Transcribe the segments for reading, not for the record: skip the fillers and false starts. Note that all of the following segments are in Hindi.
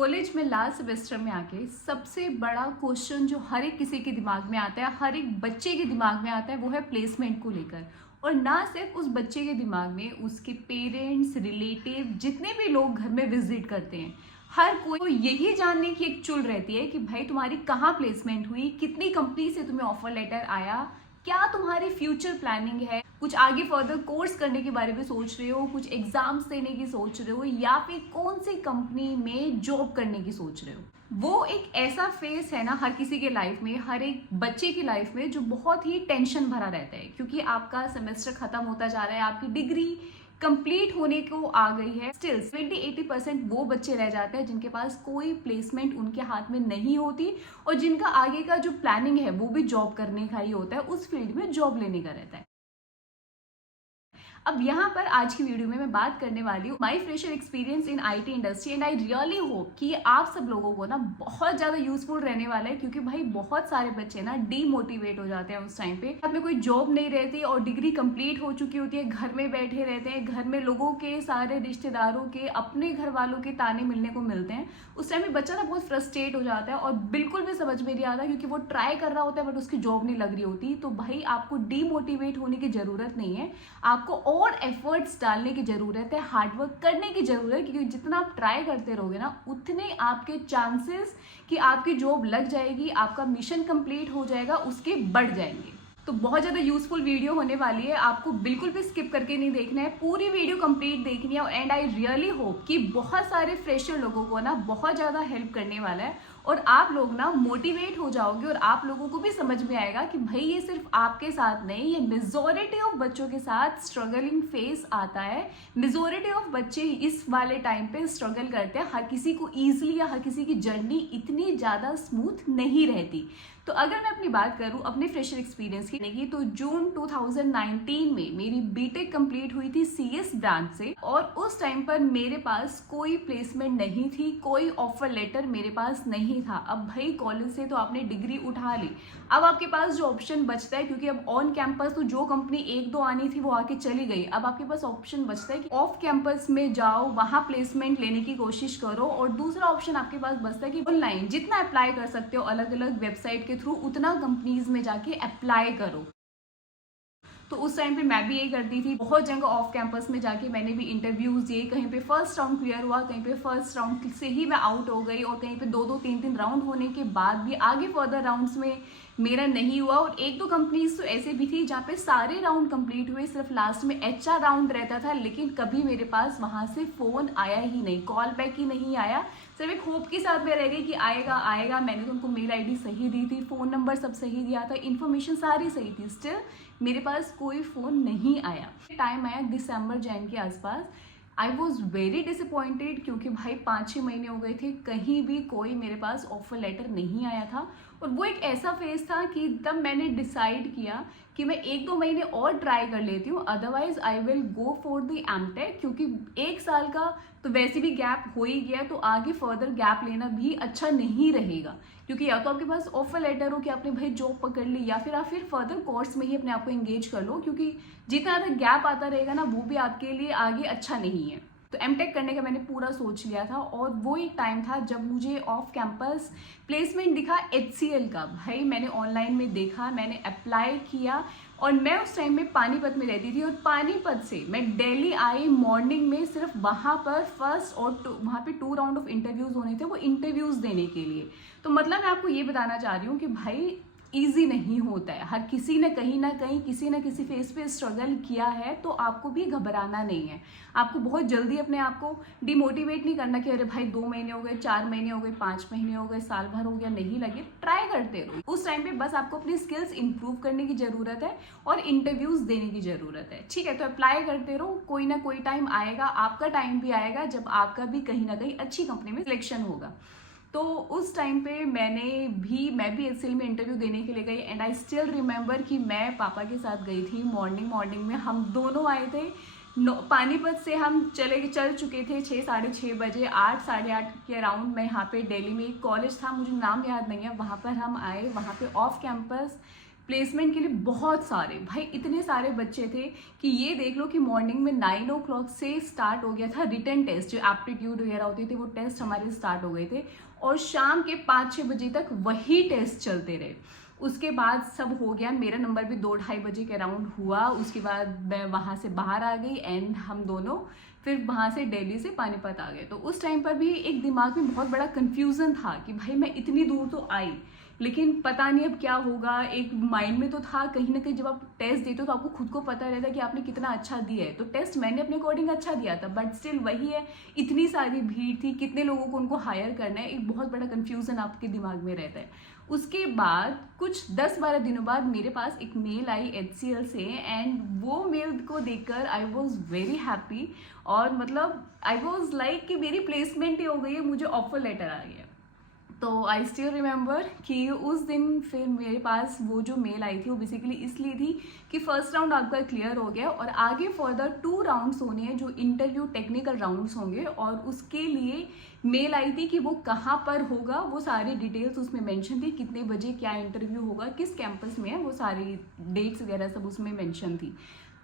कॉलेज में लास्ट सेमेस्टर में आके सबसे बड़ा क्वेश्चन जो हर एक किसी के दिमाग में आता है, हर एक बच्चे के दिमाग में आता है, वो है प्लेसमेंट को लेकर। और ना सिर्फ उस बच्चे के दिमाग में, उसके पेरेंट्स, रिलेटिव, जितने भी लोग घर में विजिट करते हैं, हर कोई यही जानने की एक चुल रहती है कि भाई तुम्हारी कहाँ प्लेसमेंट हुई, कितनी कंपनी से तुम्हें ऑफर लेटर आया, क्या तुम्हारी फ्यूचर प्लानिंग है, कुछ आगे फर्दर कोर्स करने के बारे में सोच रहे हो, कुछ एग्जाम्स देने की सोच रहे हो, या फिर कौन सी कंपनी में जॉब करने की सोच रहे हो। वो एक ऐसा फेस है ना हर किसी के लाइफ में, हर एक बच्चे की लाइफ में, जो बहुत ही टेंशन भरा रहता है, क्योंकि आपका सेमेस्टर खत्म होता जा रहा है, आपकी डिग्री कंप्लीट होने को आ गई है। स्टिल 70-80% वो बच्चे रह जाते हैं जिनके पास कोई प्लेसमेंट उनके हाथ में नहीं होती, और जिनका आगे का जो प्लानिंग है वो भी जॉब करने का ही होता है, उस फील्ड में जॉब लेने का रहता है। अब यहाँ पर आज की वीडियो में मैं बात करने वाली हूँ my fresher experience in IT industry, and I really hope कि आप सब लोगों को ना बहुत ज़्यादा यूजफुल रहने वाला है, क्योंकि भाई बहुत सारे बच्चे ना डीमोटिवेट हो जाते हैं उस टाइम पे, हाथ में कोई जॉब नहीं रहती और डिग्री कंप्लीट हो चुकी होती है, घर में बैठे रहते हैं, घर में लोगों के, सारे रिश्तेदारों के, अपने घर वालों के ताने मिलने को मिलते हैं। उस टाइम में बच्चा ना बहुत फ्रस्ट्रेट हो जाता है और बिल्कुल भी समझ में नहीं आता, क्योंकि वो ट्राई कर रहा होता है बट उसकी जॉब नहीं लग रही होती। तो भाई आपको डीमोटिवेट होने की जरूरत नहीं है, आपको और एफर्ट्स डालने की जरूरत है, हार्डवर्क करने की जरूरत है, क्योंकि जितना आप ट्राई करते रहोगे ना, उतने आपके चांसेस कि आपकी जॉब लग जाएगी, आपका मिशन कंप्लीट हो जाएगा, उसके बढ़ जाएंगे। तो बहुत ज़्यादा यूजफुल वीडियो होने वाली है, आपको बिल्कुल भी स्किप करके नहीं देखना है, पूरी वीडियो कंप्लीट देखनी है। एंड आई रियली होप कि बहुत सारे फ्रेशर लोगों को ना बहुत ज़्यादा हेल्प करने वाला है, और आप लोग ना मोटिवेट हो जाओगे, और आप लोगों को भी समझ में आएगा कि भाई ये सिर्फ आपके साथ नहीं, ये मेजॉरिटी ऑफ बच्चों के साथ स्ट्रगलिंग फेस आता है। मेजॉरिटी ऑफ बच्चे इस वाले टाइम पे स्ट्रगल करते हैं, हर किसी को ईजिली या हर किसी की जर्नी इतनी ज़्यादा स्मूथ नहीं रहती। तो अगर मैं अपनी बात करूं अपने फ्रेशर एक्सपीरियंस की, तो जून 2019 में मेरी बीटेक कंप्लीट हुई थी सीएस ब्रांच से, और उस टाइम पर मेरे पास कोई प्लेसमेंट नहीं थी, कोई ऑफर लेटर मेरे पास नहीं था। अब भाई कॉलेज से तो आपने डिग्री उठा ली, अब आपके पास जो ऑप्शन बचता है, क्योंकि अब ऑन कैंपस तो जो कंपनी एक दो आनी थी वो आके चली गई, अब आपके पास ऑप्शन बचता है कि ऑफ कैंपस में जाओ, वहां प्लेसमेंट लेने की कोशिश करो, और दूसरा ऑप्शन आपके पास बचता है कि ऑनलाइन जितना अप्लाई कर सकते हो अलग अलग वेबसाइट के थ्रू, उतना कंपनीज में जाके अप्लाई करो। तो उस टाइम पे मैं भी यही करती थी, बहुत जगह ऑफ कैंपस में जाके मैंने भी इंटरव्यूज दिए, कहीं पे फर्स्ट राउंड क्लियर हुआ, कहीं पे फर्स्ट राउंड से ही मैं आउट हो गई, और कहीं पे 2-3 राउंड होने के बाद भी आगे फर्दर राउंड्स में मेरा नहीं हुआ। और एक दो कंपनीज तो ऐसे भी थी जहाँ पे सारे राउंड कंप्लीट हुए, सिर्फ लास्ट में एचआर राउंड रहता था, लेकिन कभी मेरे पास वहां से फोन आया ही नहीं, कॉल बैक ही नहीं आया। सिर्फ एक होप के साथ मैं रह गई कि आएगा आएगा। मैंने तो उनको मेल आईडी सही दी थी, फोन नंबर सब सही दिया था, इन्फॉर्मेशन सारी सही थी, स्टिल मेरे पास कोई फोन नहीं आया। टाइम आया दिसंबर जैन के आसपास, आई वॉज वेरी डिसअपॉइंटेड, क्योंकि भाई 5-6 महीने हो गए थे, कहीं भी कोई मेरे पास ऑफर लेटर नहीं आया था। और वो एक ऐसा फेज था कि तब मैंने डिसाइड किया कि मैं 1-2 महीने और ट्राई कर लेती हूँ, otherwise I will go for the MTech, क्योंकि 1 साल का तो वैसे भी गैप हो ही गया, तो आगे फर्दर गैप लेना भी अच्छा नहीं रहेगा, क्योंकि या तो आपके पास ऑफर लेटर हो कि आपने भाई जॉब पकड़ ली, या फिर आप फर्दर कोर्स में ही अपने आप को एंगेज कर लो, क्योंकि जितना ज़्यादा गैप आता रहेगा ना, वो भी आपके लिए आगे अच्छा नहीं है। तो एमटेक करने का मैंने पूरा सोच लिया था, और वो एक टाइम था जब मुझे ऑफ कैंपस प्लेसमेंट दिखा HCL का। भाई मैंने ऑनलाइन में देखा, मैंने अप्लाई किया, और मैं उस टाइम में पानीपत में रहती थी, और पानीपत से मैं दिल्ली आई मॉर्निंग में, सिर्फ वहाँ पर फर्स्ट और वहाँ पे 2 राउंड ऑफ इंटरव्यूज़ होने थे, वो इंटरव्यूज़ देने के लिए। तो मतलब मैं आपको ये बताना चाह रही हूँ कि भाई ईजी नहीं होता है, हर किसी ने कहीं ना कहीं किसी न किसी फेस पे स्ट्रगल किया है, तो आपको भी घबराना नहीं है। आपको बहुत जल्दी अपने आप को डिमोटिवेट नहीं करना कि अरे भाई 2 महीने हो गए, 4 महीने हो गए, 5 महीने हो गए, साल भर हो गया, नहीं लगे, ट्राई करते रहो। उस टाइम पे बस आपको अपनी स्किल्स इंप्रूव करने की जरूरत है और इंटरव्यूज देने की जरूरत है, ठीक है। तो अप्लाई करते रहो, कोई ना कोई टाइम आएगा, आपका टाइम भी आएगा जब आपका भी कहीं ना कहीं अच्छी कंपनी में सिलेक्शन होगा। तो उस टाइम पे मैं भी HCL में इंटरव्यू देने के लिए गई, एंड आई स्टिल रिमेंबर कि मैं पापा के साथ गई थी। मॉर्निंग में हम दोनों आए थे, पानीपत से हम चल चुके थे 6-6:30 बजे, 8 साढ़े 8 के अराउंड मैं यहाँ पे दिल्ली में एक कॉलेज था, मुझे नाम याद नहीं है, वहाँ पर हम आए, वहाँ पे ऑफ कैंपस प्लेसमेंट के लिए बहुत सारे, भाई इतने सारे बच्चे थे कि ये देख लो कि मॉर्निंग में 9 o'clock से स्टार्ट हो गया था रिटन टेस्ट, जो एप्टीट्यूड वगैरह होती थी वो टेस्ट हमारे स्टार्ट हो गए थे और शाम के 5-6 बजे तक वही टेस्ट चलते रहे। उसके बाद सब हो गया, मेरा नंबर भी 2-2:30 बजे के अराउंड हुआ। उसके बाद मैं वहाँ से बाहर आ गई एंड हम दोनों फिर वहाँ से दिल्ली से पानीपत आ गए। तो उस टाइम पर भी एक दिमाग में बहुत बड़ा कन्फ्यूज़न था कि भाई मैं इतनी दूर तो आई, लेकिन पता नहीं अब क्या होगा। एक माइंड में तो था कहीं ना कहीं, जब आप टेस्ट देते हो तो आपको खुद को पता रहता है कि आपने कितना अच्छा दिया है। तो टेस्ट मैंने अपने अकॉर्डिंग अच्छा दिया था, बट स्टिल वही है, इतनी सारी भीड़ थी, कितने लोगों को उनको हायर करना है, एक बहुत बड़ा कन्फ्यूज़न आपके दिमाग में रहता है। उसके बाद कुछ 10-12 दिनों बाद मेरे पास एक मेल आई HCL से एंड वो मेल को देखकर आई वॉज वेरी हैप्पी और मतलब आई वॉज लाइक कि मेरी प्लेसमेंट ही हो गई है, मुझे ऑफर लेटर आ गया। तो आई स्टिल रिमेंबर कि उस दिन फिर मेरे पास वो जो मेल आई थी वो बेसिकली इसलिए थी कि फर्स्ट राउंड आपका क्लियर हो गया और आगे फर्दर 2 राउंड्स होने हैं, जो इंटरव्यू टेक्निकल राउंड्स होंगे, और उसके लिए मेल आई थी कि वो कहाँ पर होगा, वो सारी डिटेल्स उसमें मेंशन थी, कितने बजे क्या इंटरव्यू होगा, किस कैंपस में है, वो सारी डेट्स वगैरह सब उसमें मेंशन थी।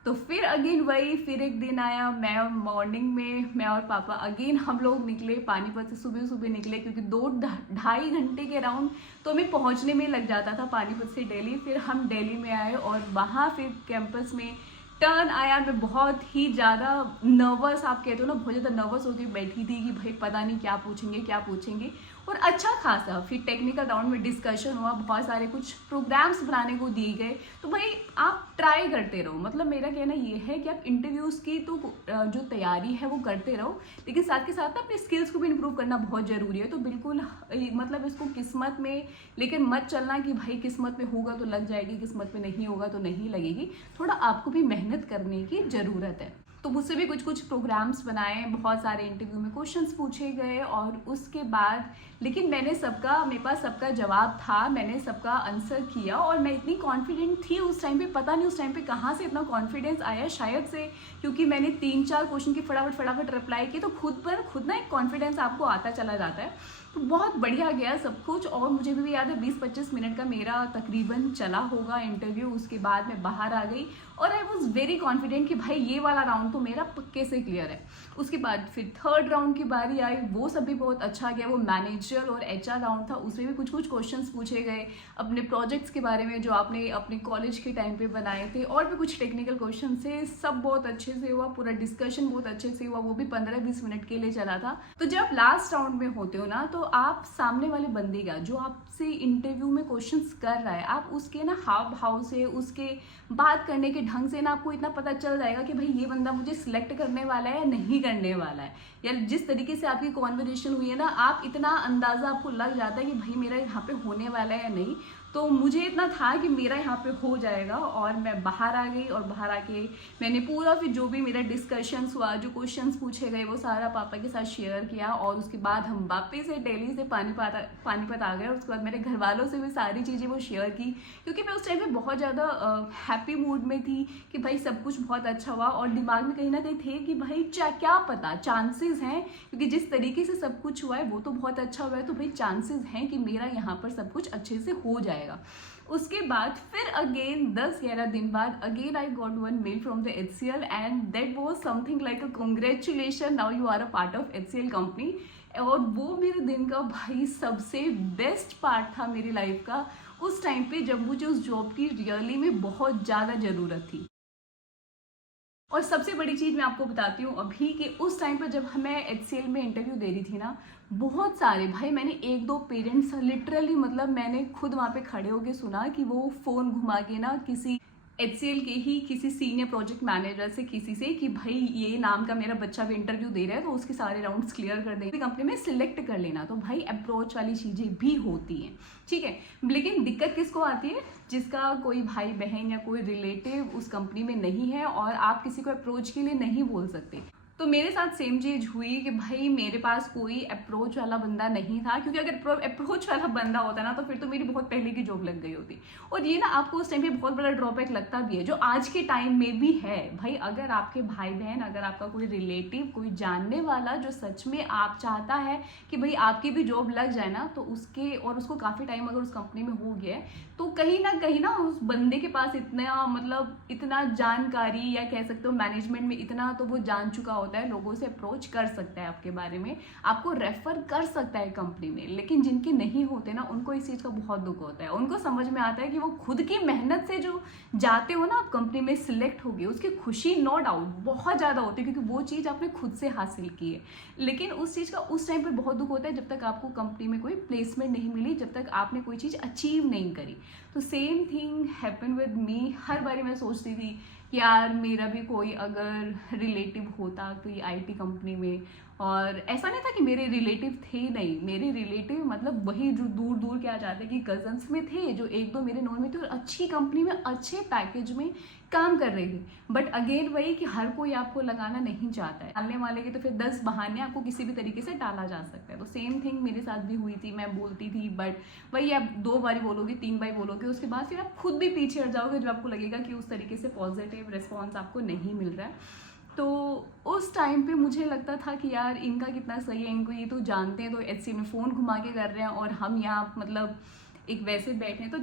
तो फिर अगेन वही, फिर एक दिन आया, मैं मॉर्निंग में मैं और पापा अगेन हम लोग निकले पानीपत से, सुबह सुबह निकले क्योंकि 2-2.5 घंटे के राउंड तो हमें पहुंचने में लग जाता था पानीपत से दिल्ली। फिर हम दिल्ली में आए और वहाँ फिर कैंपस में टर्न आया। मैं बहुत ही ज़्यादा नर्वस, आप कहते हो ना, बहुत ज़्यादा नर्वस होकर बैठी थी कि भाई पता नहीं क्या पूछेंगे क्या पूछेंगे। और अच्छा खासा फिर टेक्निकल राउंड में डिस्कशन हुआ, बहुत सारे कुछ प्रोग्राम्स बनाने को दिए गए। तो भाई आप ट्राई करते रहो, मतलब मेरा कहना ये है कि आप इंटरव्यूज़ की तो जो तैयारी है वो करते रहो, लेकिन साथ के साथ ना अपने स्किल्स को भी इम्प्रूव करना बहुत ज़रूरी है। तो बिल्कुल मतलब इसको किस्मत में लेकिन मत चलना कि भाई किस्मत में होगा तो लग जाएगी, किस्मत में नहीं होगा तो नहीं लगेगी। थोड़ा आपको भी मेहनत करने की ज़रूरत है। तो मुझसे भी कुछ प्रोग्राम्स बनाए, बहुत सारे इंटरव्यू में क्वेश्चंस पूछे गए और उसके बाद लेकिन मैंने सबका, मेरे पास सबका जवाब था, मैंने सबका आंसर किया और मैं इतनी कॉन्फिडेंट थी उस टाइम पे। पता नहीं उस टाइम पे कहाँ से इतना कॉन्फिडेंस आया, शायद से क्योंकि मैंने 3-4 क्वेश्चन की फटाफट रिप्लाई की, तो खुद ना एक कॉन्फिडेंस आपको आता चला जाता है। तो बहुत बढ़िया गया सब कुछ और मुझे भी याद है 20-25 मिनट का मेरा तकरीबन चला होगा इंटरव्यू। उसके बाद मैं बाहर आ गई और आई वॉज वेरी कॉन्फिडेंट कि भाई ये वाला राउंड तो मेरा पक्के से क्लियर है। उसके बाद फिर 3rd राउंड की बारी आई, वो सब भी बहुत अच्छा गया। वो मैनेजर और HR राउंड था, उसमें भी कुछ क्वेश्चंस पूछे गए अपने प्रोजेक्ट्स के बारे में जो आपने अपने कॉलेज के टाइम पे बनाए थे, और भी कुछ टेक्निकल क्वेश्चन थे। सब बहुत अच्छे से हुआ, पूरा डिस्कशन बहुत अच्छे से हुआ, वो भी 15-20 मिनट के लिए चला था। तो जब लास्ट राउंड में होते हो ना, तो आप सामने वाले बंदे का जो आपसे इंटरव्यू में क्वेश्चंस कर रहा है, आप उसके ना हाव भाव से, उसके बात करने के ढंग से ना आपको इतना पता चल जाएगा कि भाई ये बंदा मुझे सिलेक्ट करने वाला है या नहीं करने वाला है, या जिस तरीके से आपकी कॉन्वर्सेशन हुई है ना, आप इतना अंदाजा आपको लग जाता है कि भाई मेरा यहाँ पे होने वाला है या नहीं। तो मुझे इतना था कि मेरा यहाँ पे हो जाएगा और मैं बाहर आ गई और बाहर आके मैंने पूरा फिर जो भी मेरा डिस्कशंस हुआ, जो क्वेश्चंस पूछे गए, वो सारा पापा के साथ शेयर किया। और उसके बाद हम वापस से दिल्ली से पानीपत आ गए और उसके बाद मेरे घर वालों से भी सारी चीज़ें वो शेयर की, क्योंकि मैं उस टाइम पे बहुत ज़्यादा हैप्पी मूड में थी कि भाई सब कुछ बहुत अच्छा हुआ। और दिमाग में कहीं ना कहीं थे कि भाई क्या पता, चांसेस हैं, क्योंकि जिस तरीके से सब कुछ हुआ है वो तो बहुत अच्छा हुआ है, तो भाई चांसेस हैं कि मेरा यहाँ पर सब कुछ अच्छे से हो जाएगा। उसके बाद फिर अगेन 10-11 दिन बाद again I got one mail from the HCL and that was something like a congratulation, now you are a part of HCL company. और वो मेरे दिन का भाई सबसे बेस्ट पार्ट था मेरी लाइफ का, उस टाइम पे जब मुझे उस जॉब की रियली में बहुत ज़्यादा ज़रूरत थी। और सबसे बड़ी चीज़ मैं आपको बताती हूँ अभी कि उस टाइम पर जब मैं HCL में इंटरव्यू दे रही थी ना, बहुत सारे भाई, मैंने 1-2 पेरेंट्स लिटरली, मतलब मैंने खुद वहाँ पे खड़े होके सुना कि वो फ़ोन घुमा के ना किसी HCL के ही किसी सीनियर प्रोजेक्ट मैनेजर से किसी से कि भाई ये नाम का मेरा बच्चा भी इंटरव्यू दे रहा है तो उसके सारे राउंड्स क्लियर कर देंगे, कंपनी में सिलेक्ट कर लेना। तो भाई अप्रोच वाली चीज़ें भी होती हैं, ठीक है। लेकिन दिक्कत किसको आती है, जिसका कोई भाई बहन या कोई रिलेटिव उस कंपनी में नहीं है और आप किसी को अप्रोच के लिए नहीं बोल सकते। तो मेरे साथ सेम चीज हुई कि भाई मेरे पास कोई अप्रोच वाला बंदा नहीं था, क्योंकि अगर अप्रोच वाला बंदा होता ना तो फिर तो मेरी बहुत पहले की जॉब लग गई होती। और ये ना आपको उस टाइम पे बहुत बड़ा ड्रॉबैक लगता भी है, जो आज के टाइम में भी है। भाई अगर आपके भाई बहन, अगर आपका कोई रिलेटिव, कोई जानने वाला जो सच में आप चाहता है कि भाई आपकी भी जॉब लग जाए ना, तो उसको काफी टाइम अगर उस कंपनी में हो गया है, तो कहीं ना उस बंदे के पास इतना जानकारी, या कह सकते हो मैनेजमेंट में इतना तो वो जान चुका होता है, लोगों से अप्रोच कर सकता है आपके बारे में, आपको रेफर कर सकता है कंपनी में। लेकिन जिनके नहीं होते ना, उनको इस चीज का बहुत दुख होता है। उनको समझ में आता है कि वो खुद की मेहनत से जो जाते हो ना आप कंपनी में सिलेक्ट हो गए, उसकी खुशी नो डाउट बहुत ज्यादा होती है, क्योंकि वो चीज आपने खुद से हासिल की है। लेकिन उस चीज का उस टाइम पर बहुत दुख होता है जब तक आपको कंपनी में कोई प्लेसमेंट नहीं मिली, जब तक आपने कोई चीज अचीव नहीं करी। तो same thing happen with me. हर बारी मैं सोचती थी कि यार मेरा भी कोई अगर रिलेटिव होता कोई आईटी कंपनी में। और ऐसा नहीं था कि मेरे रिलेटिव थे नहीं, मेरे रिलेटिव मतलब वही जो दूर दूर क्या जाते कि कजन्स में थे, जो एक दो मेरे नॉन में थे और अच्छी कंपनी में अच्छे पैकेज में काम कर रहे थे। बट अगेन वही कि हर कोई आपको लगाना नहीं चाहता है, टालने वाले के तो फिर 10 बहाने आपको किसी भी तरीके से टाला जा सकता है। तो सेम थिंग मेरे साथ भी हुई थी। मैं बोलती थी, बट वही आप 2 बारी बोलोगे, 3 बार बोलोगे, उसके बाद फिर आप खुद भी पीछे हट जाओगे, जब आपको लगेगा कि उस तरीके से पॉजिटिव रिस्पॉन्स आपको नहीं मिल रहा है। तो उस टाइम पे मुझे लगता था कि यार इनका कितना सही है, इनको ये तो जानते हैं, तो एचसी में फ़ोन घुमा के कर रहे हैं और हम यहाँ मतलब एक वैसे बैठे हैं। तो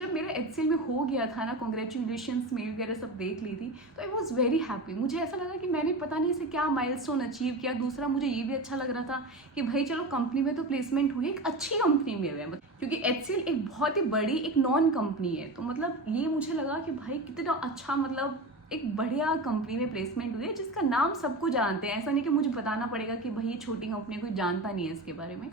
जब मेरा एचसीएल में हो गया था ना, कॉन्ग्रेचुलेशंस मेल वगैरह सब देख ली थी, तो आई वॉज वेरी हैप्पी। मुझे ऐसा लगा कि मैंने पता नहीं इसे क्या माइलस्टोन अचीव किया। दूसरा मुझे ये भी अच्छा लग रहा था कि भाई चलो कंपनी में तो प्लेसमेंट हुई, एक अच्छी कंपनी में है, क्योंकि एचसीएल एक बहुत ही बड़ी एक नॉन कंपनी है। तो मतलब ये मुझे लगा कि भाई कितना अच्छा, मतलब एक बढ़िया कंपनी में प्लेसमेंट हुई है जिसका नाम सबको जानते हैं। ऐसा नहीं कि मुझे बताना पड़ेगा कि भाई ये छोटी कंपनी है, कोई जानता नहीं है इसके बारे में।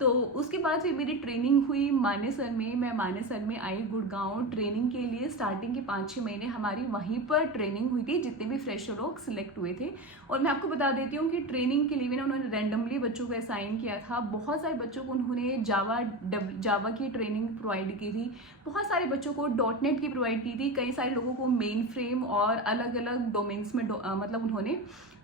तो उसके बाद फिर मेरी ट्रेनिंग हुई मानेसर में। मैं मानेसर में आई गुड़गांव ट्रेनिंग के लिए। स्टार्टिंग के 5-6 महीने हमारी वहीं पर ट्रेनिंग हुई थी, जितने भी फ्रेशर लोग सिलेक्ट हुए थे। और मैं आपको बता देती हूँ कि ट्रेनिंग के लिए भी ना उन्होंने रैंडमली बच्चों को असाइन किया था। बहुत सारे बच्चों को उन्होंने जावा की ट्रेनिंग प्रोवाइड की थी, बहुत सारे बच्चों को डॉटनेट की प्रोवाइड की थी, कई सारे लोगों को मेन फ्रेम और अलग अलग डोमेन्स में मतलब उन्होंने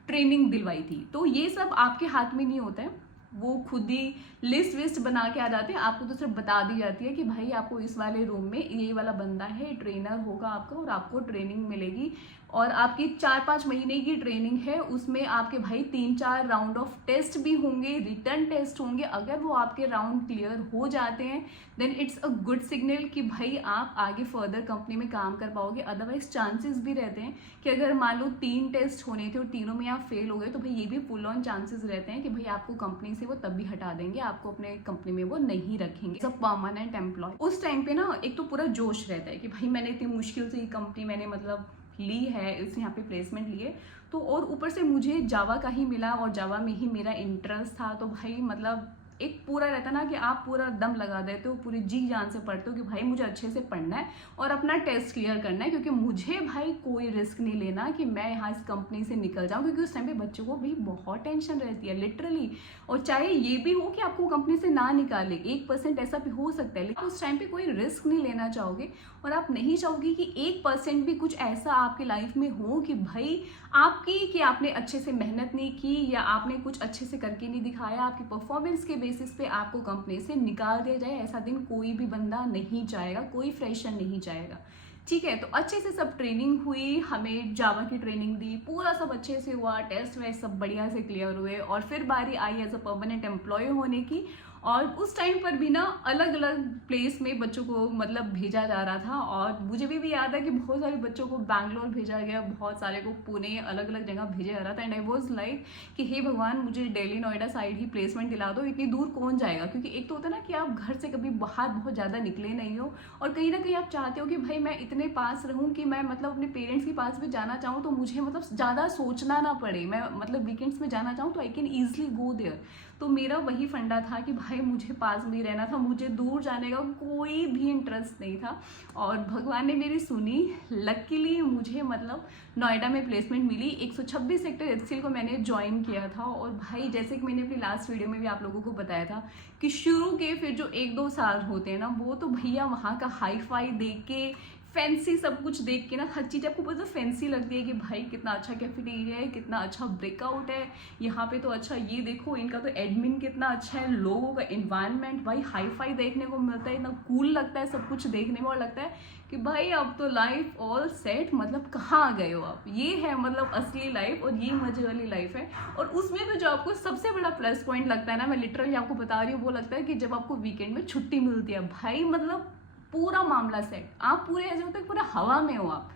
ट्रेनिंग दिलवाई थी। तो ये सब आपके हाथ में नहीं होता है, वो खुद ही लिस्ट विस्ट बना के आ जाते हैं। आपको तो सिर्फ बता दी जाती है कि भाई आपको इस वाले रूम में ये वाला बंदा है, ट्रेनर होगा आपका और आपको ट्रेनिंग मिलेगी। और आपकी 4-5 महीने की ट्रेनिंग है, उसमें आपके भाई 3-4 राउंड ऑफ टेस्ट भी होंगे, रिटर्न टेस्ट होंगे। अगर वो आपके राउंड क्लियर हो जाते हैं then it's a good signal कि भाई आप आगे फर्दर कंपनी में काम कर पाओगे। अदरवाइज चांसेस भी रहते हैं कि अगर मान लो 3 टेस्ट होने थे और तीनों में आप फेल हो गए, तो भाई ये भी फुल ऑन चांसेस रहते हैं कि भाई आपको कंपनी से वो तब भी हटा देंगे, आपको अपने कंपनी में वो नहीं रखेंगे सब परमानेंट एम्प्लॉय। उस टाइम पे ना एक तो पूरा जोश रहता है कि भाई मैंने इतनी मुश्किल से ये कंपनी मैंने मतलब ली है, इस यहाँ पे प्लेसमेंट लिए, तो और ऊपर से मुझे जावा का ही मिला और जावा में ही मेरा इंटरेस्ट था। तो भाई मतलब एक पूरा रहता ना कि आप पूरा दम लगा देते हो, पूरी जी जान से पढ़ते हो कि भाई मुझे अच्छे से पढ़ना है और अपना टेस्ट क्लियर करना है, क्योंकि मुझे भाई कोई रिस्क नहीं लेना कि मैं यहाँ इस कंपनी से निकल जाऊँ। क्योंकि उस टाइम पे बच्चों को भी बहुत टेंशन रहती है लिटरली। और चाहे ये भी हो कि आपको कंपनी से ना निकाले, 1% ऐसा भी हो सकता है, लेकिन उस टाइम पे कोई रिस्क नहीं लेना चाहोगे और आप नहीं चाहोगे कि 1% भी कुछ ऐसा आपकी लाइफ में हो कि भाई कि आपने अच्छे से मेहनत नहीं की या आपने कुछ अच्छे से करके नहीं दिखाया, आपकी परफॉर्मेंस के बेसिस पे आपको कंपनी से निकाल दिया जाए। ऐसा दिन कोई भी बंदा नहीं चाहेगा, कोई फ्रेशर नहीं चाहेगा। ठीक है, तो अच्छे से सब ट्रेनिंग हुई, हमें जावा की ट्रेनिंग दी, पूरा सब अच्छे से हुआ, टेस्ट वेस्ट सब बढ़िया से क्लियर हुए और फिर बारी I as a permanent employ होने की। और उस टाइम पर भी ना अलग अलग प्लेस में बच्चों को मतलब भेजा जा रहा था। और मुझे भी याद है कि बहुत सारे बच्चों को बैंगलोर भेजा गया, बहुत सारे को पुणे, अलग अलग जगह भेजा जा रहा था। एंड आई वॉज लाइक कि हे भगवान, मुझे दिल्ली नोएडा साइड ही प्लेसमेंट दिला दो, इतनी दूर कौन जाएगा। क्योंकि एक तो होता है ना कि आप घर से कभी बाहर बहुत ज़्यादा निकले नहीं हो और कहीं ना कहीं आप चाहते हो कि भाई मैं इतने पास रहूँ कि मैं मतलब अपने पेरेंट्स के पास भी जाना चाहूँ तो मुझे मतलब ज़्यादा सोचना ना पड़े, मैं मतलब वीकेंड्स में जाना चाहूँ तो I can easily go there. तो मेरा वही फंडा था कि भाई मुझे पास में ही रहना था, मुझे दूर जाने का कोई भी इंटरेस्ट नहीं था। और भगवान ने मेरी सुनी, लकीली मुझे मतलब नोएडा में प्लेसमेंट मिली। 126 सेक्टर एचसीएल को मैंने ज्वाइन किया था। और भाई जैसे कि मैंने अपनी लास्ट वीडियो में भी आप लोगों को बताया था कि शुरू के फिर जो 1-2 साल होते हैं ना, वो तो भैया वहाँ का हाई फाई देख के फैंसी सब कुछ देख के ना हर चीज़ आपको बहुत फैंसी लगती है कि भाई कितना अच्छा कैफेटेरिया है, कितना अच्छा ब्रेकआउट है यहाँ पे, तो अच्छा ये देखो इनका तो एडमिन कितना अच्छा है, लोगों का इन्वायरमेंट भाई हाई फाई देखने को मिलता है, इतना कूल लगता है सब कुछ देखने में, और लगता है कि भाई अब तो लाइफ ऑल सेट, मतलब कहाँ आ गए हो आप, ये है मतलब असली लाइफ और ये मजे वाली लाइफ है। और उसमें भी जो आपको सबसे बड़ा प्लस पॉइंट लगता है ना, मैं लिटरली आपको बता रही हूँ, वो लगता है कि जब आपको वीकेंड में छुट्टी मिलती है भाई, मतलब पूरा मामला सेट, आप पूरे ऐसे होते हैं पूरा हवा में हो आप।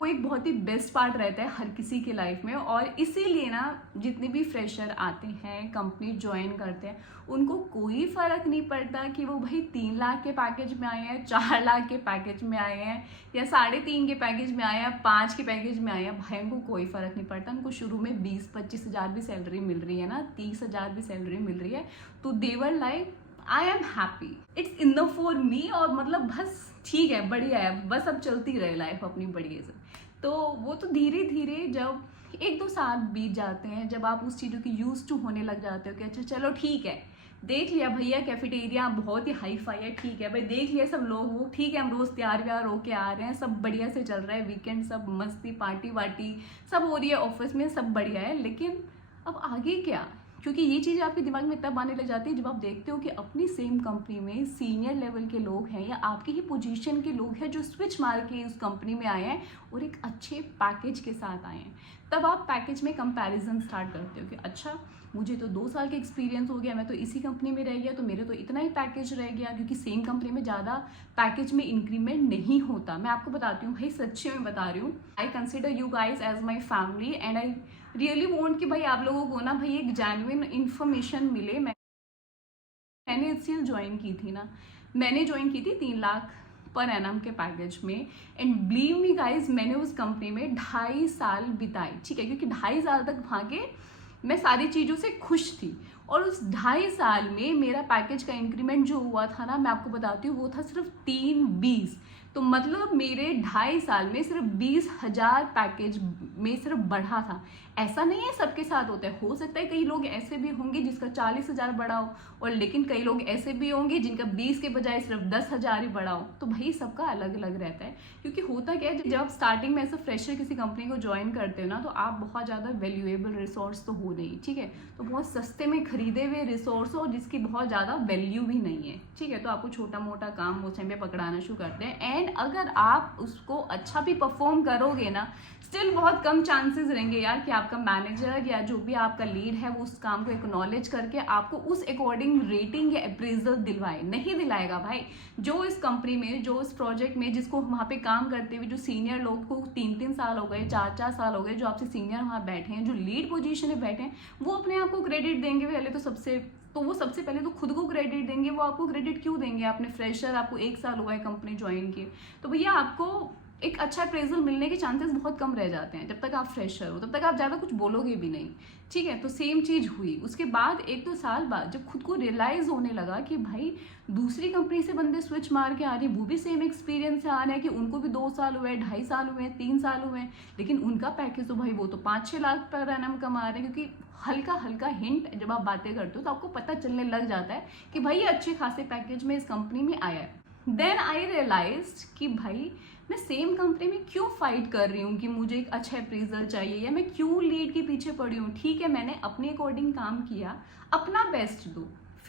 वो एक बहुत ही बेस्ट पार्ट रहता है हर किसी की लाइफ में, और इसीलिए ना जितने भी फ्रेशर आते हैं कंपनी ज्वाइन करते हैं उनको कोई फर्क नहीं पड़ता कि वो भाई 3 लाख के पैकेज में आए हैं, 4 लाख के पैकेज में आए हैं, या 3.5 के पैकेज में आए हैं, 5 के पैकेज में आए हैं, भाई उनको कोई फर्क नहीं पड़ता। उनको शुरू में 20-25 हज़ार भी सैलरी मिल रही है ना, 30 हज़ार भी सैलरी मिल रही है, तो they were like I am happy, it's enough for me, और मतलब बस ठीक है, बढ़िया है, बस अब चलती रहे लाइफ अपनी बढ़िया से। तो वो तो धीरे धीरे जब 1-2 साल बीत जाते हैं, जब आप उस चीज़ों की यूज टू होने लग जाते हो कि अच्छा चलो ठीक है, देख लिया भैया कैफेटेरिया बहुत ही हाई फाई है, ठीक है भाई देख लिया सब लोग, वो ठीक है, हम रोज़ तैयार व्यार होके आ रहे हैं, सब बढ़िया से चल रहा है, वीकेंड सब मस्ती पार्टी वार्टी सब हो रही है, ऑफिस में सब बढ़िया है, लेकिन अब आगे क्या? क्योंकि ये चीज़ आपके दिमाग में तब आने लग जाती है जब आप देखते हो कि अपनी सेम कंपनी में सीनियर लेवल के लोग हैं या आपकी ही पोजीशन के लोग हैं जो स्विच मार के उस कंपनी में आए हैं और एक अच्छे पैकेज के साथ आए हैं। तब आप पैकेज में कंपैरिजन स्टार्ट करते हो कि अच्छा मुझे तो 2 साल का एक्सपीरियंस हो गया, मैं तो इसी कंपनी में रह गया, तो मेरे तो इतना ही पैकेज रह गया, क्योंकि सेम कंपनी में ज़्यादा पैकेज में इंक्रीमेंट नहीं होता। मैं आपको बताती हूँ भाई, सच्चे में बता रही हूँ, I consider you guys as my family and I really want कि भाई आप लोगों को ना भाई एक जेन्युइन इन्फॉर्मेशन मिले। मैंने HCL ज्वाइन की थी ना, मैंने ज्वाइन की थी 3 लाख पर एनम के पैकेज में, एंड बिलीव मी गाइज मैंने उस कंपनी में 2.5 साल बिताए, ठीक है, क्योंकि 2.5 साल तक वहाँ के मैं सारी चीज़ों से खुश थी, और उस 2.5 साल में मेरा पैकेज का इंक्रीमेंट जो हुआ था ना, मैं आपको बताती हूँ, वो था सिर्फ 3-20, तो मतलब मेरे 2.5 साल में सिर्फ 20,000 पैकेज में सिर्फ बढ़ा था। ऐसा नहीं है सबके साथ होता है, हो सकता है कई लोग ऐसे भी होंगे जिसका 40,000 बढ़ा हो, और लेकिन कई लोग ऐसे भी होंगे जिनका 20 के बजाय सिर्फ 10,000 ही बढ़ा हो, तो भाई सबका अलग अलग रहता है। क्योंकि होता क्या है, जब आप स्टार्टिंग में ऐसा फ्रेशर किसी कंपनी को ज्वाइन करते हो ना, तो आप बहुत ज़्यादा वैल्यूएबल रिसोर्स तो हो नहीं, ठीक है, तो बहुत सस्ते में खरीदे हुए रिसोर्स हो जिसकी बहुत ज़्यादा वैल्यू भी नहीं है, ठीक है, तो आपको छोटा मोटा काम उस टाइम पे पकड़ाना शुरू करते हैं, एंड अगर आप उसको अच्छा भी परफॉर्म करोगे ना, स्टिल बहुत कम चांसेस रहेंगे यार कि आपका मैनेजर या जो भी आपका लीड है वो उस काम को एक्नॉलेज करके आपको उस अकॉर्डिंग रेटिंग या अप्रेजल दिलवाए, नहीं दिलाएगा भाई। जो इस कंपनी में, जो इस प्रोजेक्ट में, जिसको वहाँ पे काम करते हुए जो सीनियर लोग को 3-3 साल हो गए, 4-4 साल हो गए, जो आपसे सीनियर वहाँ बैठे हैं, जो लीड पोजीशन में बैठे हैं, वो अपने आप को क्रेडिट देंगे पहले तो वो सबसे पहले तो खुद को क्रेडिट देंगे। वो आपको क्रेडिट क्यों देंगे? आपने फ्रेशर, आपको 1 साल हुआ है कंपनी ज्वाइन किए, तो भैया आपको एक अच्छा अप्रेजल मिलने के चांसेस बहुत कम रह जाते हैं। जब तक आप फ्रेशर हो तब तक आप ज़्यादा कुछ बोलोगे भी नहीं, ठीक है। तो सेम चीज़ हुई उसके बाद 1-2 साल बाद, जब खुद को रियलाइज़ होने लगा कि भाई दूसरी कंपनी से बंदे स्विच मार के आ रहे हैं, वो भी सेम एक्सपीरियंस से आ रहे हैं कि उनको भी 2 साल हुए, 2.5 साल हुए, 3 साल हुए, लेकिन उनका पैकेज तो भाई वो तो 5-6 लाख पर एनम कमा रहे हैं। क्योंकि हल्का हल्का हिंट जब आप बातें करते हो तो आपको पता चलने लग जाता है कि भाई ये अच्छे खासे पैकेज में इस कंपनी में आया है। देन आई रियलाइज्ड कि भाई मैं सेम कंपनी में क्यों फाइट कर रही हूँ कि मुझे एक अच्छा अप्रेजल चाहिए, या मैं क्यों लीड के पीछे पड़ी हूँ। ठीक है, मैंने अपने अकॉर्डिंग काम किया, अपना बेस्ट दो।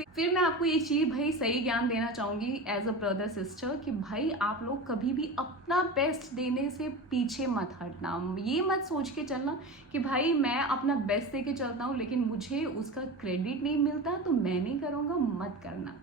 फिर मैं आपको ये चीज़ भाई सही ज्ञान देना चाहूँगी एज अ ब्रदर सिस्टर कि भाई आप लोग कभी भी अपना बेस्ट देने से पीछे मत हटना। ये मत सोच के चलना कि भाई मैं अपना बेस्ट दे के चलता हूँ लेकिन मुझे उसका क्रेडिट नहीं मिलता तो मैं नहीं करूँगा, मत करना।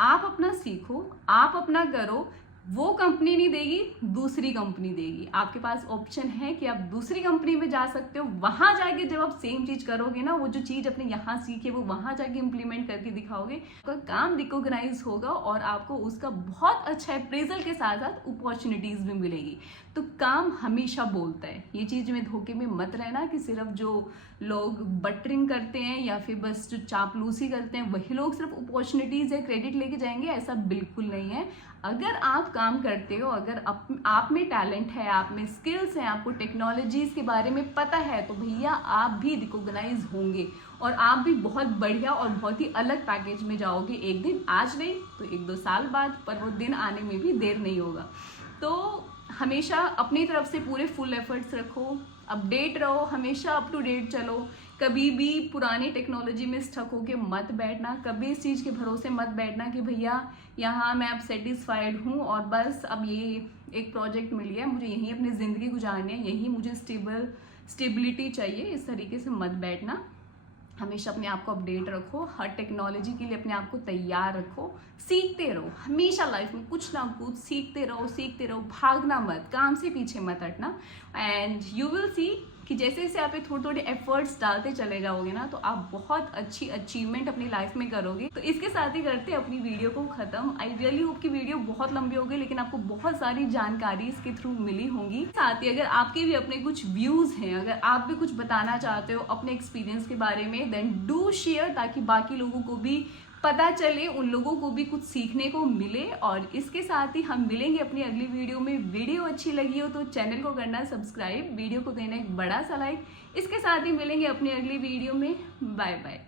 आप अपना सीखो, आप अपना करो, वो कंपनी नहीं देगी, दूसरी कंपनी देगी। आपके पास ऑप्शन है कि आप दूसरी कंपनी में जा सकते हो। वहां जाके जब आप सेम चीज करोगे ना, वो जो चीज अपने यहाँ सीखे वो वहां जाके इम्प्लीमेंट करके दिखाओगे, आपका काम रिकॉग्नाइज होगा और आपको उसका बहुत अच्छा अप्रेजल के साथ साथ अपॉर्चुनिटीज भी मिलेगी। तो काम हमेशा बोलता है, ये चीज में धोखे में मत रहना कि सिर्फ जो लोग बटरिंग करते हैं या फिर बस जो चापलूसी करते हैं वही लोग सिर्फ अपॉर्चुनिटीज या क्रेडिट लेके जाएंगे, ऐसा बिल्कुल नहीं है। अगर आप काम करते हो, अगर आप में टैलेंट है, आप में स्किल्स हैं, आपको टेक्नोलॉजीज के बारे में पता है, तो भैया आप भी रिकॉग्नाइज होंगे और आप भी बहुत बढ़िया और बहुत ही अलग पैकेज में जाओगे। एक दिन, आज नहीं तो 1-2 साल बाद, पर वो दिन आने में भी देर नहीं होगा। तो हमेशा अपनी तरफ से पूरे फुल एफर्ट्स रखो, अपडेट रहो, हमेशा अप टू डेट चलो, कभी भी पुरानी टेक्नोलॉजी में स्टक होके मत बैठना, कभी इस चीज़ के भरोसे मत बैठना कि भैया यहाँ मैं अब सेटिस्फाइड हूँ और बस अब ये एक प्रोजेक्ट मिल गया, मुझे यहीं अपनी ज़िंदगी गुजारनी है, यहीं मुझे स्टेबिलिटी चाहिए। इस तरीके से मत बैठना, हमेशा अपने आप को अपडेट रखो, हर टेक्नोलॉजी के लिए अपने आप को तैयार रखो, सीखते रहो, हमेशा लाइफ में कुछ ना कुछ सीखते रहो, भागना मत, काम से पीछे मत हटना। एंड यू विल सी कि जैसे जैसे आप थोड़े थोड़े एफर्ट्स डालते चले जाओगे ना, तो आप बहुत अच्छी अचीवमेंट अपनी लाइफ में करोगे। तो इसके साथ ही करते अपनी वीडियो को खत्म। आई रियली होप कि वीडियो बहुत लंबी हो गई, लेकिन आपको बहुत सारी जानकारी इसके थ्रू मिली होंगी। साथ ही अगर आपके भी अपने कुछ व्यूज हैं, अगर आप भी कुछ बताना चाहते हो अपने एक्सपीरियंस के बारे में, देन डू शेयर, ताकि बाकी लोगों को भी पता चले, उन लोगों को भी कुछ सीखने को मिले। और इसके साथ ही हम मिलेंगे अपनी अगली वीडियो में। वीडियो अच्छी लगी हो तो चैनल को करना सब्सक्राइब, वीडियो को देना एक बड़ा सा लाइक। इसके साथ ही मिलेंगे अपनी अगली वीडियो में। Bye bye.